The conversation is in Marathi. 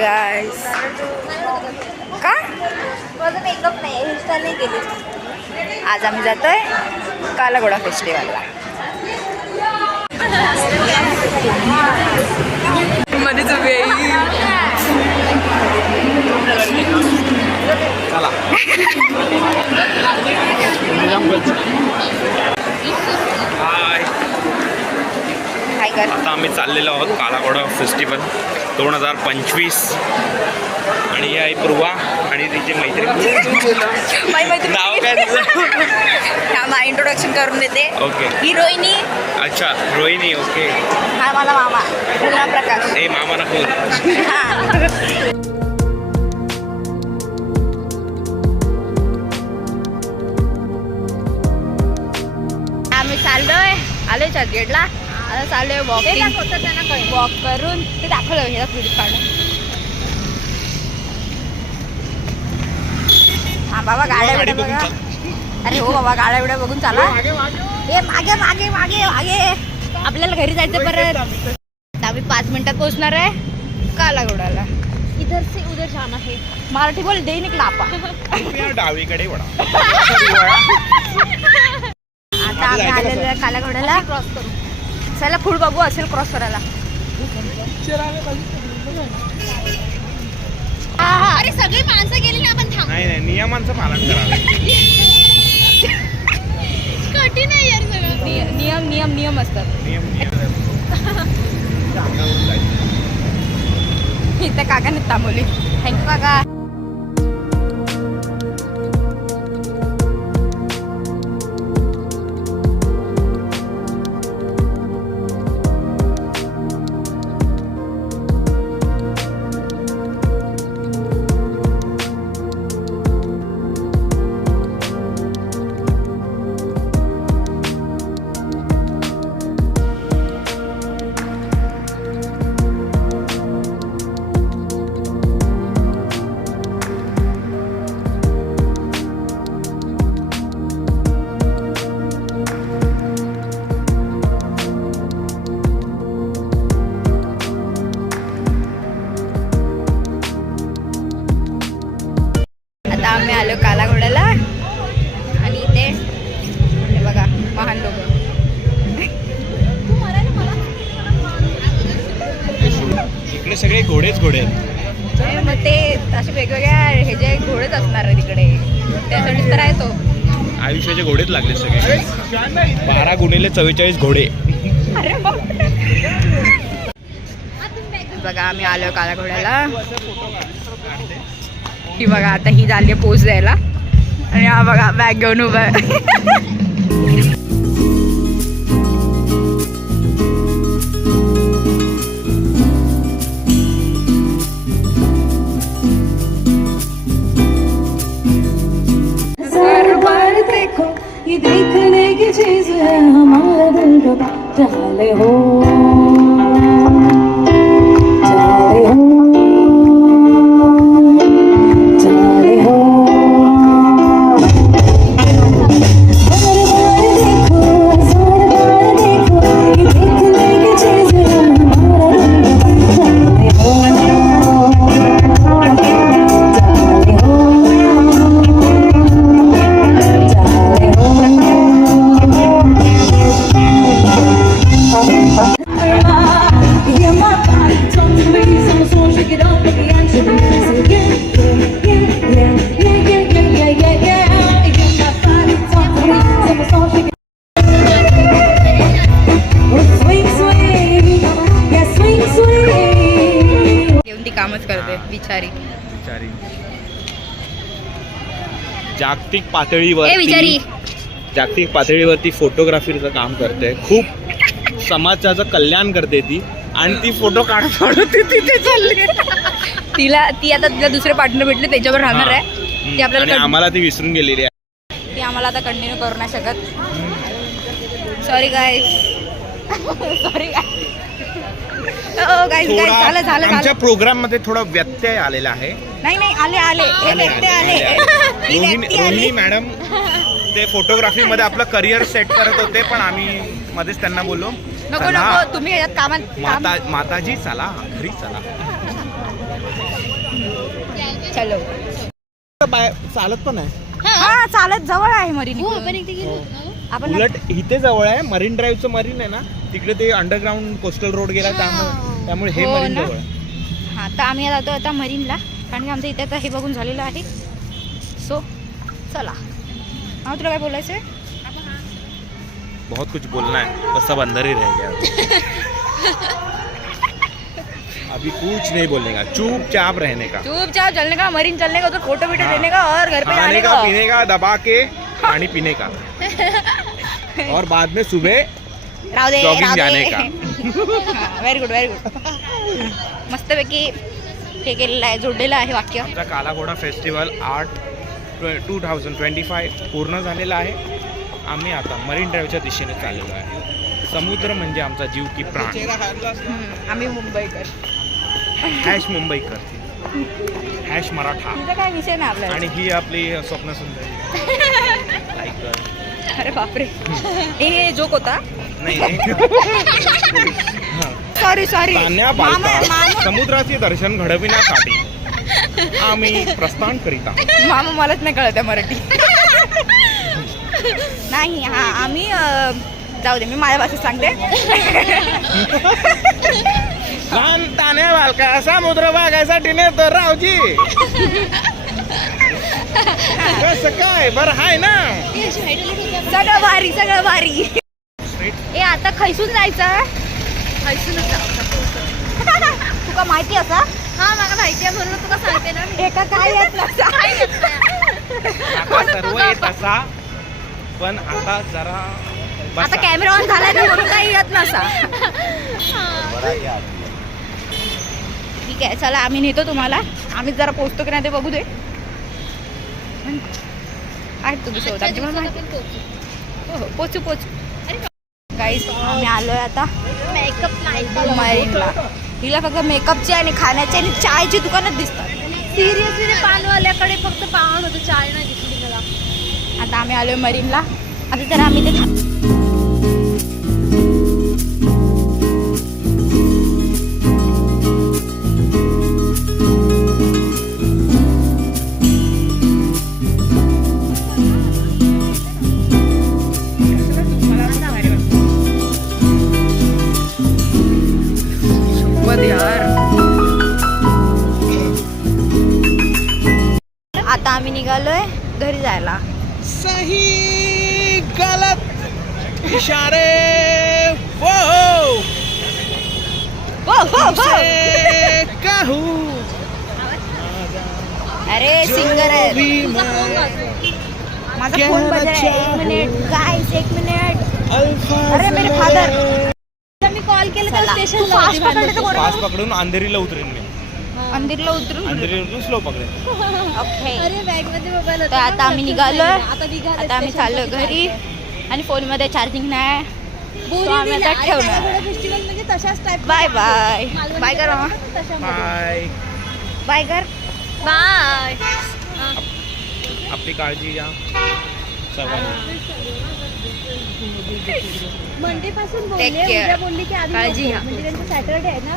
गाइस का माझं मेकअप नाही हेअरस्टाईल नाही केली. आज आम्ही जातोय कालाघोडा फेस्टिवलला. मध्येच उभी आहे. चला हाय. काय कर आता आम्ही चाललेलो आहोत कालाघोडा फेस्टिवल 2025 आणि ही आहे पूर्वा आणि तिची मैत्रीण. नाव काय त्याला इंट्रोडक्शन करून देते. ओके. ही रोहिणी, अच्छा रोहिणी. ओके. हा मला मामा पूर्ण प्रकाश. हे मामा नको. हा आम्ही चाललोय, आलोय चर्चगेटला. आता चाललोय वॉकिंग. वॉक करून ते दाखवलं हे व्हिडिओ काढून. हा बाबा गाड्या बिड्या बघा. अरे हो बाबा गाड्या बिड्या बघून चाला. हे मागे मागे मागे मागे. आपल्याला घरी जायचं परत. आम्ही 5 मिनिटात पोहोचणार आहे कालाघोडाला. इधर से उधर जाना है. मराठी बोल दे निघला आपा. डावीकडे वळा. आता आम्ही आलेलो आहे कालाघोड्याला. क्रॉस करू. चला फुल बघू असेल क्रॉस करायला. अरे सगळी माणसं गेली ना आपण थांब. नाही नाही नियमांचं पालन करावं. कठीण आहे यार सगळं. नियम नियम नियम असतात. नियम अंगावरून जायचं. इथं काकाने थांबवली. थँक्यू काका. आम्ही आलो कालाघोड्याला आणि इथे हे बघा महान लोक. इकडे सगळे घोडेच घोडे आहेत. मग ते असे वेगवेगळ्या हे जे घोडेच असणार आहे तिकडे. त्यासाठीच तर आहे तो. आयुष्याचे घोडेच लागले सगळे. 12x44 घोडे. अरे बघा आम्ही आलो कालाघोड्याला. ही बघा आता ही झाली पोच द्यायला आणि हा बघा बॅग घेऊन उभा आहे. ये देखने की चीज है हमारा दिल का चाले हो चाले हो चाले हो. बार बार देखो हजार बार देखो ये देखने की चीज है हमारा दिल का चाले हो चाले हो. येऊन ती कामच करते बिचारी. जागतिक बिचारी पातळीवरती फोटोग्राफीचं काम करते. खूप समाजाचं कल्याण करते ती आणि ती फोटो काढत तिथे चालली. ती आता तिला दुसरे पार्टनर भेटले त्याच्यावर राहणार आहे. ती आपल्याला आम्हाला ती विसरून गेलेली आहे. ती आम्हाला आता कंटिन्यू करू नाही शकत. Sorry guys. सॉरी झालं आमच्या प्रोग्राम मध्ये थोडा व्यत्यय आलेला आहे. नाही आले रोहिणी मॅडम ते फोटोग्राफी मध्ये आपलं करिअर सेट करत होते, पण आम्ही मध्येच त्यांना बोललो नको तुम्ही याच्यात कामात माताजी चला घरी चला. चलो चालत पण आहे. हा चालत जवळ आहे मरीन आपण उलट इथे जवळ आहे मरीन ड्राईव्हचं मरीन आहे ना तिकडे ते अंडरग्राऊंड कोस्टल रोड गेला त्यामुळे हे हो मरीन ना. जवळ आहे. हा तर आम्ही जातो आता मरीनला कारण की आमचं इथे आता हे बघून झालेलं आहे. सो चला हा तुला काय बोलायचं आहे? बहुत कुछ बोलना है तो सब अंदर ही रह गया. अभी कुछ नहीं बोलने का चुपचाप रहने का चुपचाप चलने का मरीन चलने का तो फोटो वीटो हाँ. लेने का और घर पे खाने जाने का का पीने का दबा के पानी पीने का और बाद में सुबह राहू दे Jogging राहू जाने दे. का. हा, व्हेरी गुड व्हेरी गुड. मस्तपैकी हे केलेलं आहे जोडलेलं आहे वाक्य. आमचा काला घोडा फेस्टिवल 2025 पूर्ण झालेला आहे. आम्ही आता मरीन ड्राईव्हच्या दिशेने चाललेलो आहे. समुद्र म्हणजे आमचा जीव की प्राण. आम्ही मुंबईकर हॅश मुंबईकर हॅश मराठा तुझा काय विषय नाही आपल्याला. आणि ही आपली स्वप्न सुंदर लाईक अरे बापरे हे जोक होता. नाही सॉरी सॉरी तान्या बालका समुद्राचे दर्शन घडविण्यासाठी आम्ही प्रस्थान करीत आहोत. मामा मलाच नाही कळत आहे मराठी. नाही हा आम्ही जाऊ दे मी माझ्या भाषेत सांगते. लहान तान्या बालका समुद्र बघायसाठी नेतो रावजी. कसं काय बरं हाय ना सगळं भारी सगळं भारी. ए आता खैसून जायचं खैसूनच तुका माहिती असा. हा मला माहिती आहे म्हणून तुला सांगते ना. एका काय येत नसा. आता सर्व येत असा पण आता जरा आता कॅमेरा ऑन झालाय ना म्हणून काही येत नसा. ठीक आहे चला आम्ही नेतो तुम्हाला. आम्ही जरा पोहोचतो की नाही ते बघू दे. आहेत तुम्ही सोबत आमची मला माहिती. हो हो पोचू पोचू. गाईस आम्ही आलोय आता मेकअप नाही मरीनला. हिला फक्त मेकअपची आणि खाण्याची आणि चायची दुकानच दिसतात. सिरियसली ते पानवाल्याकडे फक्त पान होतं चाय नाही दिसली मला. आता आम्ही आलोय मरीनला. आता जरा आम्ही ते आता आम्ही निघालोय घरी जायला. सही गलत इशारे वो हो हो हो. कहूँ अरे सिंगर आहे भी माझा फोन बजाय. एक मिनिट गाईस एक मिनिट. अल्फाज अरे मेरे फादर. मी कॉल केला तर तू स्टेशनला फास्ट पकडले तर पास बरोबर पकडून अंधेरीला उतरेन मी. मंदिरला उतरून अंधेरीवरून स्लो पकडेन. ओके. अरे बॅग मध्ये मोबाईल तर आता आम्ही निघालोय. आता निघालो. आता आम्ही चाललोय घरी आणि फोन मध्ये चार्जिंग नाही. So आम्ही आता ठेवणार. फेस्टिवल म्हणजे तशाच टाइप. बाय बाय बाय कर मामा. बाय. बाय कर. बाय. आपली काळजी घ्या सर्वांनी. मंडे पासून Take बोलले care. उद्या बोलली की आधी काळजी घ्या. म्हणजे त्यांचं सॅटरडे आहे ना.